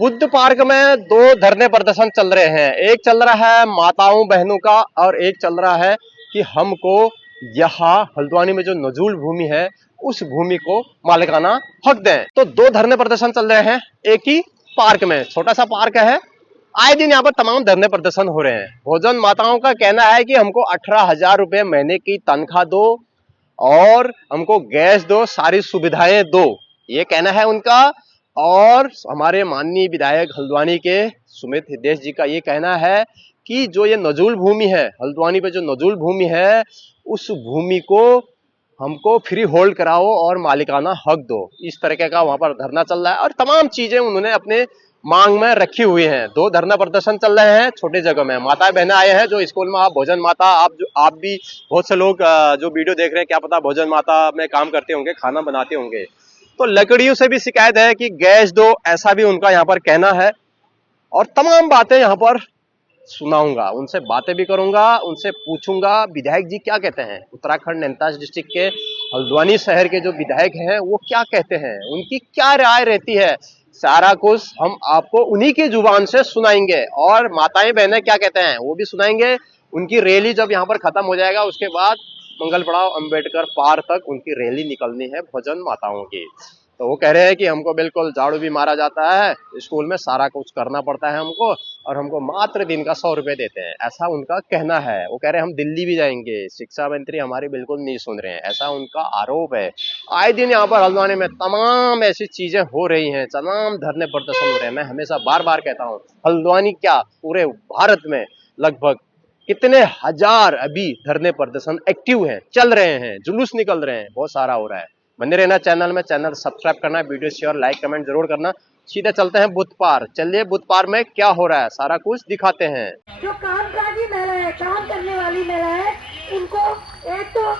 Buddha park में दो धरने प्रदर्शन चल रहे हैं। एक चल रहा है माताओं बहनों का और एक चल रहा है कि हमको यहाँ हल्द्वानी में जो नजूल भूमि है उस भूमि को मालिकाना हक दें। तो दो धरने प्रदर्शन चल रहे हैं एक ही पार्क में, छोटा सा पार्क है। आए दिन यहाँ पर तमाम धरने प्रदर्शन हो रहे हैं। भोजन माताओं का कहना है कि हमको 18,000 रुपए महीने की तनख्वाह दो और हमको गैस दो, सारी सुविधाएं दो, ये कहना है उनका। और हमारे माननीय विधायक हल्द्वानी के सुमित हितेश जी का ये कहना है कि जो ये नजूल भूमि है, हल्द्वानी पे जो नजूल भूमि है उस भूमि को हमको फ्री होल्ड कराओ और मालिकाना हक दो। इस तरीके का वहां पर धरना चल रहा है और तमाम चीजें उन्होंने अपने मांग में रखी हुई हैं। दो धरना प्रदर्शन चल रहे हैं छोटे जगह में। माताएं बहनें आए हैं जो स्कूल में, आप भोजन माता, आप भी बहुत से लोग जो वीडियो देख रहे हैं क्या पता भोजन माता में काम करते होंगे, खाना बनाते होंगे। तो लकड़ियों से भी शिकायत है कि गैस दो, ऐसा भी उनका यहाँ पर कहना है। और तमाम बातें यहाँ पर सुनाऊंगा, उनसे बातें भी करूंगा, उनसे पूछूंगा विधायक जी क्या कहते हैं। उत्तराखंड नैनीताल डिस्ट्रिक्ट के हल्द्वानी शहर के जो विधायक हैं वो क्या कहते हैं, उनकी क्या राय रहती है, सारा कुछ हम आपको उन्हीं की जुबान से सुनाएंगे। और माताएं बहनें क्या कहते हैं वो भी सुनाएंगे। उनकी रैली जब यहाँ पर खत्म हो जाएगा उसके बाद मंगल पड़ाव अंबेडकर पार्क तक उनकी रैली निकलनी है भोजन माताओं की। तो वो कह रहे हैं कि हमको बिल्कुल झाड़ू भी मारा जाता है, स्कूल में सारा कुछ करना पड़ता है हमको, और हमको मात्र दिन का 100 रुपए देते हैं, ऐसा उनका कहना है। वो कह रहे हैं हम दिल्ली भी जाएंगे, शिक्षा मंत्री हमारी बिल्कुल नहीं सुन रहे हैं, ऐसा उनका आरोप है। आए दिन यहाँ पर हल्द्वानी में तमाम ऐसी चीजें हो रही हैं, तमाम धरने प्रदर्शन हो रहे हैं। मैं हमेशा बार बार कहता हूँ हल्द्वानी क्या पूरे भारत में लगभग कितने हजार अभी धरने प्रदर्शन एक्टिव हैं, चल रहे हैं, जुलूस निकल रहे हैं, बहुत सारा हो रहा है। बने रहना चैनल में, चैनल सब्सक्राइब करना, वीडियो शेयर लाइक कमेंट जरूर करना। सीधे चलते हैं बुद्ध पार। चलिए बुद्ध पार में क्या हो रहा है सारा कुछ दिखाते हैं। जो कामकाजी महिला है, काम करने वाली महिला है, उनको एक तो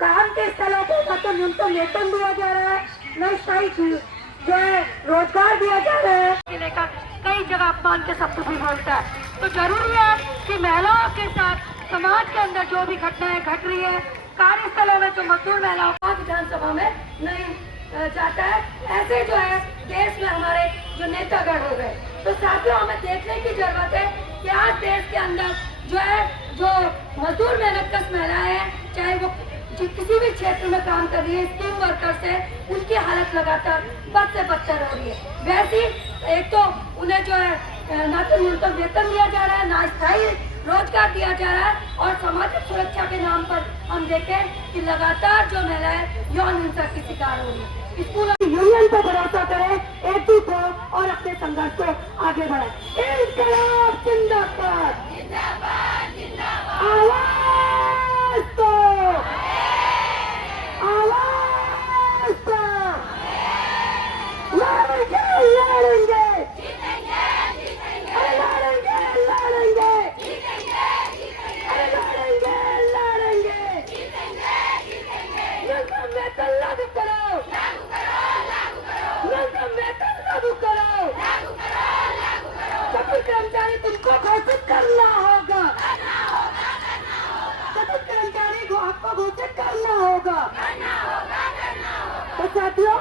काम के स्थलों पर तो न्यूनतम वेतन दिया जा रहा है, न स्थायी जो है रोजगार दिया जा रहा है। कई जगह अपमान के शब्द भी बोलता है। तो जरूरी है कि महिलाओं के साथ समाज के अंदर जो भी घटनाएं घट रही है, कार्यस्थलों में जो मजदूर महिलाओं को विधानसभा में नहीं जाता है, ऐसे जो है देश में हमारे जो नेतागण हो गए। तो साथियों हमें देखने की जरूरत है कि आज देश के अंदर जो है जो मजदूर मेहनतकश महिलाएं हैं, चाहे वो किसी भी क्षेत्र में काम कर रही है, स्कीम वर्कर्स है, उनकी हालत लगातार बद से बदतर हो रही है। वैसे एक तो उन्हें जो है ना तो न्यूनतम वेतन दिया जा रहा है, ना स्थायी रोजगार दिया जा रहा है, और सामाजिक सुरक्षा के नाम पर हम देखें कि लगातार जो महिलाएं यौन हिंसा की शिकार हो रही है। इस पूरा यूनियन पर भरोसा करें, एकजुट हो और अपने संघर्ष को आगे बढ़ाएं। इंकलाब जिंदाबाद, आवाज दो, आवाज दो, लड़ेंगे लड़ेंगे, अरे लड़ेंगे लड़ेंगे, अरे लड़ेंगे लड़ेंगे, न्यूनतम वेतन लागू करो, न्यूनतम वेतन लागू करो, सभी कर्मचारी तुमको घोषित करना होगा, सभी कर्मचारी को आपको घोषित करना होगा। तो साथियों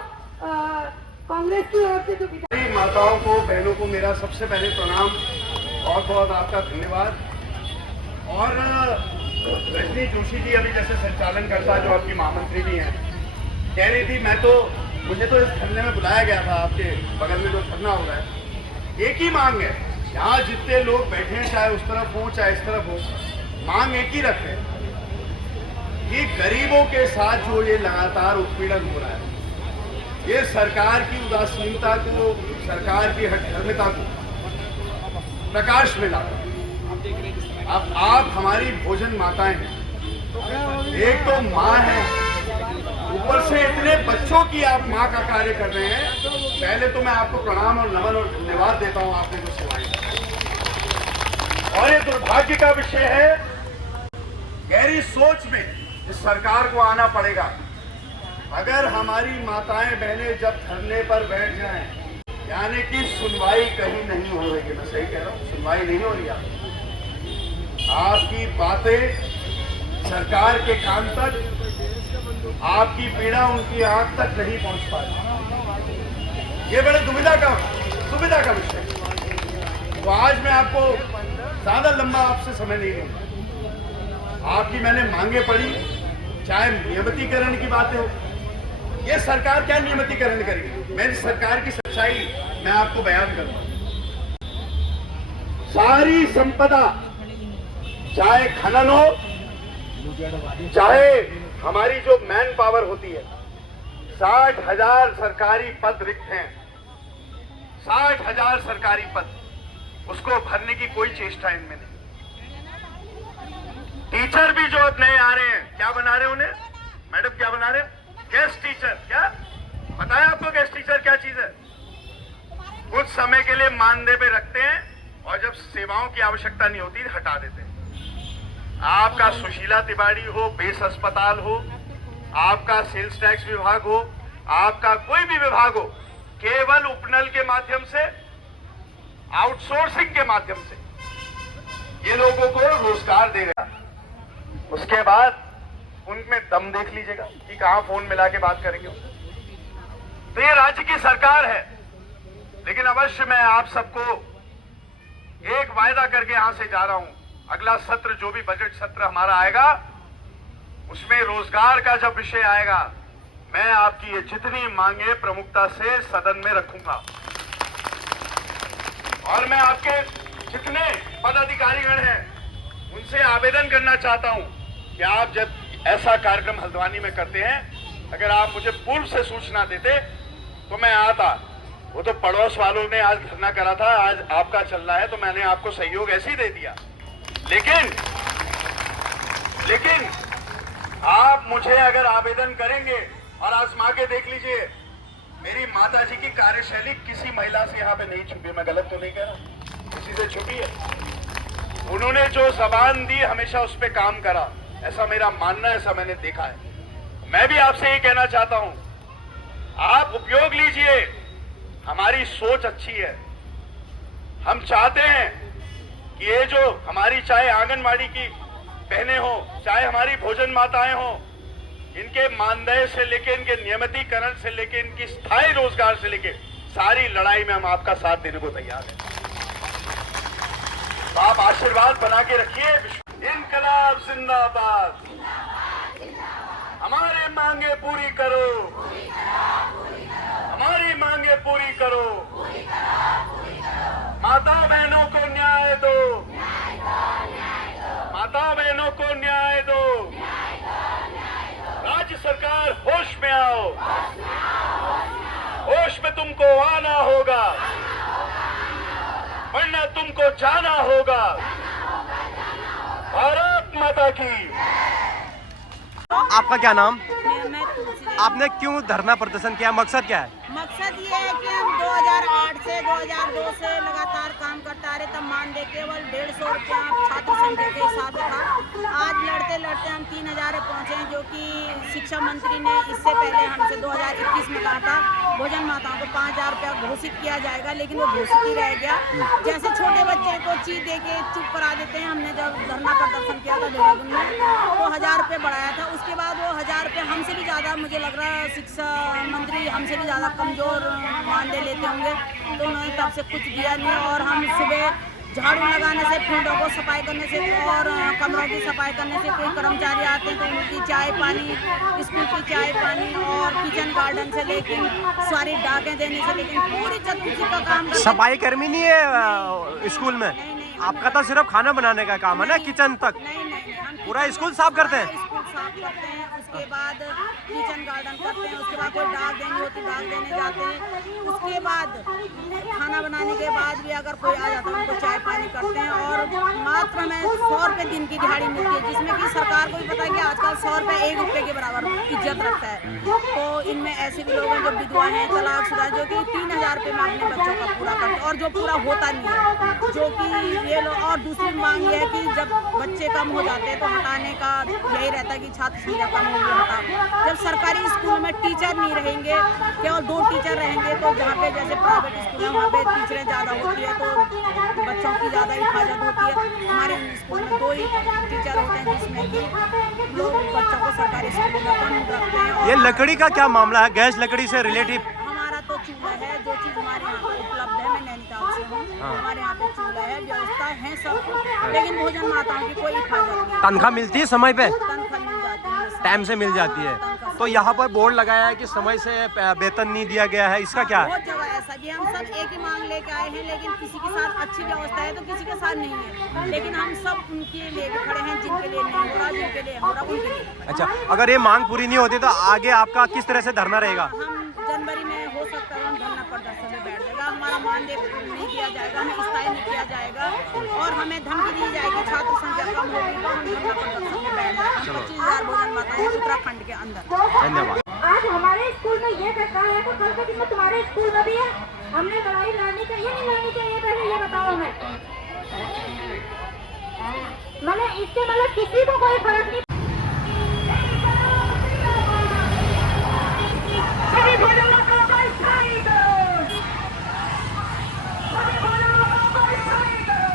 कांग्रेस की ओर से जो माताओं को, बहनों को मेरा सबसे पहले प्रणाम, बहुत बहुत आपका धन्यवाद। और रजनी जोशी जी अभी जैसे संचालन करता जो आपकी महामंत्री भी हैं, कह रही थी मुझे तो इस धरने में बुलाया गया था, आपके बगल में जो धरना हो रहा है, एक ही मांग है, यहाँ जितने लोग बैठे हैं चाहे उस तरफ हो चाहे इस तरफ हो, मांग एक ही रखे कि गरीबों के साथ जो ये लगातार उत्पीड़न हो रहा है, ये सरकार की उदासीनता को, सरकार की हठधर्मिता को प्रकाश में लाता। अब आप हमारी भोजन माताएं हैं, एक तो माँ है, ऊपर से इतने बच्चों की आप माँ का कार्य कर रहे हैं। पहले तो मैं आपको प्रणाम और नमन और धन्यवाद देता हूँ, आपने जो सेवाएं। और ये दुर्भाग्य का विषय है, गहरी सोच में इस सरकार को आना पड़ेगा। अगर हमारी माताएं बहनें जब धरने पर बैठ जाएं, यानी कि सुनवाई कहीं नहीं हो रही है, मैं सही कह रहा हूँ, सुनवाई नहीं हो रही है, आपकी बातें सरकार के कान तक, आपकी पीड़ा उनकी आंख तक नहीं पहुंच पाई। ये बड़े दुविधा का सुविधा का विषय है। तो आज मैं आपको ज्यादा लंबा आपसे समय नहीं लूंगा। आपकी मैंने मांगे पढ़ी, चाहे नियमितीकरण की बातें हो। ये सरकार क्या नियमितीकरण करेगी? मेरी सरकार की सच्चाई मैं आपको बयान करूंगा। सारी संपदा, चाहे खनन हो, चाहे हमारी जो मैन पावर होती है, 60,000 सरकारी पद रिक्त हैं, 60,000 सरकारी पद, उसको भरने की कोई चेष्टा इनमें नहीं। टीचर भी जो अब नए आ रहे हैं, क्या बना रहे हैं उन्हें? मैडम क्या बना रहे हैं? Guest teacher. क्या बताया आपको गेस्ट टीचर क्या चीज है? कुछ समय के लिए मानदेय पे रखते हैं और जब सेवाओं की आवश्यकता नहीं होती हटा देते हैं। आपका सुशीला तिवारी हो, बेस अस्पताल हो, आपका सेल्स टैक्स विभाग हो, आपका कोई भी विभाग हो, केवल उपनल के माध्यम से, आउटसोर्सिंग के माध्यम से ये लोगों को रोजगार दे रहा। उसके बाद उनमें दम देख लीजिएगा कि कहां फोन मिला के बात करेंगे। तो ये राज्य की सरकार है, लेकिन अवश्य मैं आप सबको एक वायदा करके यहां से जा रहा हूं, अगला सत्र जो भी बजट सत्र हमारा आएगा, उसमें रोजगार का जब विषय आएगा, मैं आपकी ये जितनी मांगे प्रमुखता से सदन में रखूंगा। और मैं आपके जितने पदाधिकारीगण हैं उनसे आवेदन करना चाहता हूं कि आप जब ऐसा कार्यक्रम हल्द्वानी में करते हैं, अगर आप मुझे पूर्व से सूचना देते तो मैं आता। वो तो पड़ोस वालों ने आज धरना करा था, आज आपका चल रहा है, तो मैंने आपको सहयोग ऐसे ही दे दिया। लेकिन आप मुझे अगर आवेदन करेंगे, और आजमा के देख लीजिए, मेरी माता जी की कार्यशैली किसी महिला से यहाँ पे नहीं छुपी। मैं गलत तो नहीं कह रहा, किसी से छुपी है। उन्होंने जो जबान दी हमेशा उस पर काम करा, ऐसा मेरा मानना है, ऐसा मैंने देखा है। मैं भी आपसे ये कहना चाहता हूं, आप उपयोग लीजिए। हमारी सोच अच्छी है, हम चाहते हैं कि ये जो हमारी चाहे आंगनवाड़ी की बहनें हो, चाहे हमारी भोजन माताएं हो, इनके मानदेय से लेके, इनके नियमितीकरण से लेके, इनकी स्थायी रोजगार से लेके सारी लड़ाई में हम आपका साथ देने को तैयार हैं। तो आप आशीर्वाद बना के रखिए। इनकलाब जिंदाबाद, हमारी मांगे पूरी करो, हमारी मांगे पूरी करो, माता बहनों को न्याय दो, माता बहनों को न्याय दो। राज्य सरकार होश में आओ, होश में तुमको आना होगा, वरना तुमको जाना होगा। भारत माता की। आपका क्या नाम? मैं तुलसी। आपने क्यों धरना प्रदर्शन किया? मकसद क्या है? मकसद ये है कि हम 2008 से 2002 से लगातार काम करते आ रहे, तब मानदेय केवल 150 रुपया छात्र संख्या के हिसाब से था। आज लड़ते लड़ते हम 3000 पहुँचे हैं, जो कि शिक्षा मंत्री ने इससे पहले हमसे 2021 में कहा था भोजन माताओं को 5000 रुपया घोषित किया जाएगा, लेकिन वो घोषित ही रह गया। जैसे छोटे बच्चे को चीज दे के चुप करा देते हैं। हमने जब धरना प्रदर्शन किया था देहरादून में, तो 1000 रुपये बढ़ाया था। उसके बाद वो 1000 रुपये हमसे भी ज़्यादा, मुझे लग रहा है शिक्षा मंत्री हमसे भी ज़्यादा कमज़ोर मानदेय लेते होंगे, तो उन्होंने तब से कुछ दिया नहीं। और हम सुबह झाड़ू लगाने से, फील्डों को सफाई करने से और कमरों की सफाई करने से, कोई कर्मचारी आते हैं तो उनकी चाय पानी, स्कूल की चाय पानी और किचन गार्डन से लेकिन सारी डाकें देने से लेकिन पूरी चतुर्थी का काम। सफाई कर्मी नहीं है स्कूल में? आपका तो सिर्फ खाना बनाने का काम है ना, किचन तक? नहीं, हम पूरा स्कूल साफ करते हैं? स्कूल साफ करते हैं, उसके बाद किचन गार्डन करते हैं, उसके बाद कोई डाक देनी होती डाक देने जाते हैं, उसके बाद खाना बनाने के बाद भी अगर कोई आ जाता है उनको चाय पानी करते हैं। और मात्र हमें 100 रुपये दिन की दिहाड़ी मिलती है, जिसमें कि सरकार को भी पता है कि आजकल 100 रुपये 1 रुपये के बराबर इज्जत रखता है। तो इनमें ऐसे भी लोग हैं जो विधवा हैं, तलाकशुदा, जो कि 3000 रुपये में अपने बच्चों का पूरा करते हैं, और जो पूरा होता नहीं है, जो कि ये लोग। और दूसरी मांग ये है कि जब बच्चे कम हो जाते हैं तो हटाने का यही रहता है कि छात्र संख्या कम होगी, हटा। जब सरकारी स्कूल में टीचर नहीं रहेंगे, केवल 2 टीचर रहेंगे, तो जहाँ पे जैसे प्राइवेट स्कूल है वहाँ पे टीचरें ज़्यादा होती है, तो बच्चों की ज़्यादा हिफाजत होती है। हमारे स्कूल में 2 ही टीचर होते हैं, जिसमें कि लोग बच्चों को सरकारी स्कूल में कम रखते हैं। ये लकड़ी का क्या मामला है? गैस लकड़ी से रिलेटिव? हमारा तो चूल्हा है, जो चीज़ हमारे यहाँ उपलब्ध है। मैं हमारे यहाँ पे चूल्हा है, व्यवस्था है सब कुछ, लेकिन भोजन माताओं की कोई हिफाजत नहीं। तनख्वाह मिलती है समय पे? तनख्वाह मिल जाती है, टाइम से मिल जाती है। तो यहाँ पर बोर्ड लगाया है कि समय से वेतन नहीं दिया गया है, इसका क्या है? बहुत जगह ऐसा भी है, हम सब एक ही मांग लेके आए हैं, लेकिन किसी के साथ अच्छी व्यवस्था है तो किसी के साथ नहीं है, लेकिन हम सब उनके लिए भी खड़े हैं, जिनके लिए नहीं हो रहा, जिनके लिए हो रहा उनके लिए। अच्छा, अगर ये मांग पूरी नहीं होती तो आगे आपका किस तरह से धरना रहेगा? हम जनवरी में हो सकता है हम धरना प्रदर्शन में बैठ जाएगा, हमारा मानदेय नहीं दिया जाएगा, हमें स्थायी नहीं किया जाएगा और हमें धमकी दी जाएगी, छात्र संख्या कम होगी तो हम धरना प्रदर्शन में बैठ जाएंगे। 25,000 भोजन माताएं उत्तराखंड के अंदर। धन्यवाद। आज हमारे स्कूल में ये कहता है तो कल के दिन में तुम्हारे स्कूल में भी है। हमने लड़ाई लड़नी चाहिए नहीं लड़नी चाहिए, पहले ये बताओ हमें। मैंने इससे मतलब किसी को कोई फर्क नहीं। सभी भोजनों को बहिष्कार करो, सभी भोजनों को बहिष्कार करो।